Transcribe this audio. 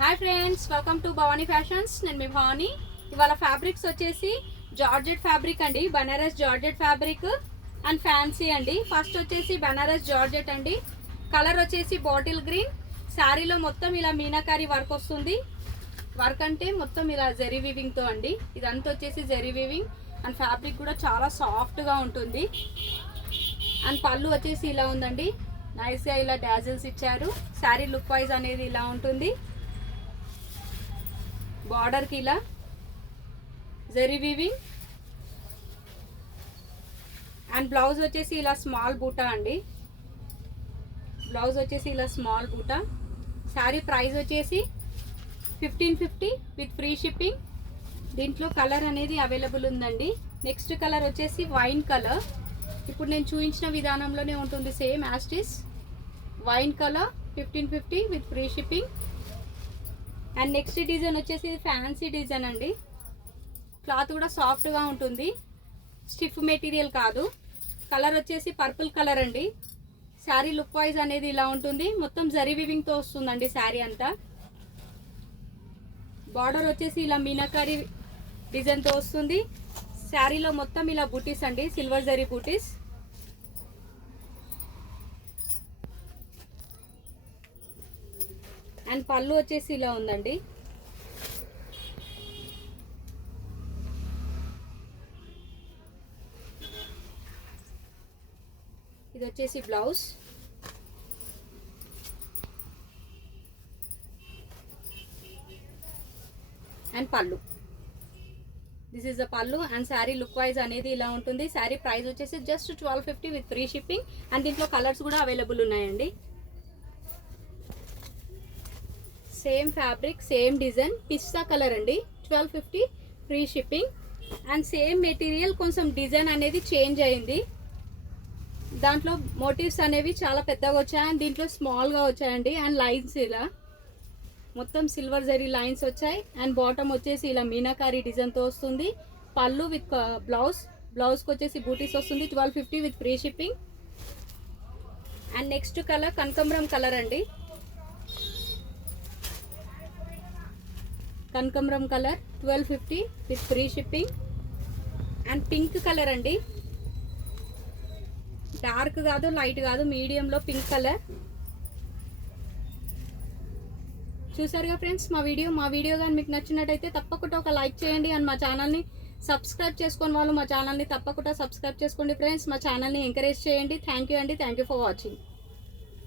Hi friends, welcome to Bhavani fashions. నేను మీ భవానీ. ఇవాళ fabrics వచ్చేసి జార్జెట్ ఫ్యాబ్రిక్ అండి, Banaras georgette fabric and fancy అండి. ఫస్ట్ వచ్చేసి బనారస్ జార్జెట్ అండి. కలర్ వచ్చేసి బాటిల్ గ్రీన్. శారీలో మొత్తం ఇలా మీనాకారి వర్క్ వస్తుంది. వర్క్ అంటే మొత్తం ఇలా జరీ వీవింగ్తో అండి. ఇదంతా వచ్చేసి జరీ వీవింగ్ అండ్ ఫ్యాబ్రిక్ కూడా చాలా సాఫ్ట్గా ఉంటుంది. అండ్ పళ్ళు వచ్చేసి ఇలా ఉందండి, నైస్గా ఇలా డాజిల్స్ ఇచ్చారు. శారీ లుక్ వైజ్ అనేది ఇలా ఉంటుంది. బార్డర్కి ఇలా జరీ వీవింగ్ అండ్ బ్లౌజ్ వచ్చేసి ఇలా స్మాల్ బూటా అండి. బ్లౌజ్ వచ్చేసి ఇలా స్మాల్ బూటా. శారీ ప్రైస్ వచ్చేసి 1550 విత్ ఫ్రీ షిప్పింగ్. దీంట్లో కలర్ అనేది అవైలబుల్ ఉందండి. నెక్స్ట్ కలర్ వచ్చేసి వైన్ కలర్. ఇప్పుడు నేను చూపించిన విధానంలోనే ఉంటుంది, same as this wine colour. 1550 with free shipping. And next design వచ్చేసి ఫ్యాన్సీ డిజైన్ అండి. క్లాత్ కూడా సాఫ్ట్గా ఉంటుంది, స్టిఫ్ మెటీరియల్ కాదు. కలర్ వచ్చేసి పర్పుల్ కలర్ అండి. శారీ లుక్ వైజ్ అనేది ఇలా ఉంటుంది. మొత్తం జరీ వీవింగ్తో వస్తుందండి శారీ అంతా. బార్డర్ వచ్చేసి ఇలా మీనాకారి డిజైన్తో వస్తుంది. శారీలో మొత్తం ఇలా బూటీస్ అండి, సిల్వర్ జరీ బూటీస్. అండ్ పళ్ళు వచ్చేసి ఇలా ఉందండి. ఇది వచ్చేసి బ్లౌజ్. అండ్ పళ్ళు, దిస్ ఈజ్ ద పళ్ళు. అండ్ శారీ లుక్ వైజ్ అనేది ఇలా ఉంటుంది. శారీ ప్రైస్ వచ్చేసి just 1250 with free shipping. And దీంట్లో కలర్స్ కూడా అవైలబుల్ ఉన్నాయండి. సేమ్ ఫ్యాబ్రిక్, సేమ్ డిజైన్, పిస్తా కలర్ అండి. 1250 free shipping. And same material, కొంచెం డిజైన్ అనేది చేంజ్ అయింది. దాంట్లో మోటివ్స్ అనేవి చాలా పెద్దగా వచ్చాయి అండ్ దీంట్లో స్మాల్గా వచ్చాయండి. అండ్ లైన్స్ ఇలా మొత్తం సిల్వర్ జరీ లైన్స్ వచ్చాయి. అండ్ బాటమ్ వచ్చేసి ఇలా మీనాకారి డిజైన్తో వస్తుంది. పళ్ళు విత్ బ్లౌజ్. బ్లౌజ్కి వచ్చేసి బూటీస్ వస్తుంది. 1250 with free shipping. And next colour కనకాంబరం కలర్ అండి. కనకాంబరం colour 1250 with free shipping. And pink colour అండి. డార్క్ కాదు, లైట్ కాదు, మీడియంలో పింక్ కలర్. చూసారుగా ఫ్రెండ్స్ మా వీడియో కానీ మీకు నచ్చినట్టయితే తప్పకుండా ఒక లైక్ చేయండి. అండ్ మా ఛానల్ని సబ్స్క్రైబ్ చేసుకుని వాళ్ళు మా ఛానల్ని తప్పకుండా సబ్స్క్రైబ్ చేసుకోండి ఫ్రెండ్స్. మా ఛానల్ని ఎంకరేజ్ చేయండి. థ్యాంక్ యూ అండి. Thank you for watching.